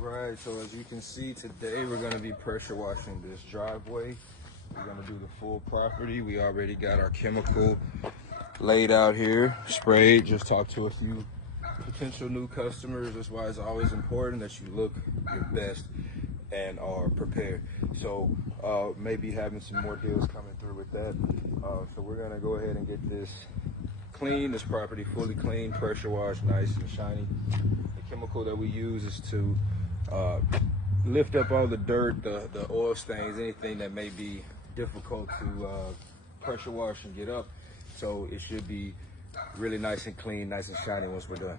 Right, so as you can see today, we're going to be pressure washing this driveway. We're going to do the full property. We already got our chemical laid out here, sprayed. Just talked to a few potential new customers. That's why it's always important that you look your best and are prepared. So maybe having some more deals coming through with that. So we're going to go ahead and get this clean, this property fully clean, pressure washed, nice and shiny. The chemical that we use is to lift up all the dirt, the oil stains, anything that may be difficult to pressure wash and get up. So it should be really nice and clean, nice and shiny once we're done.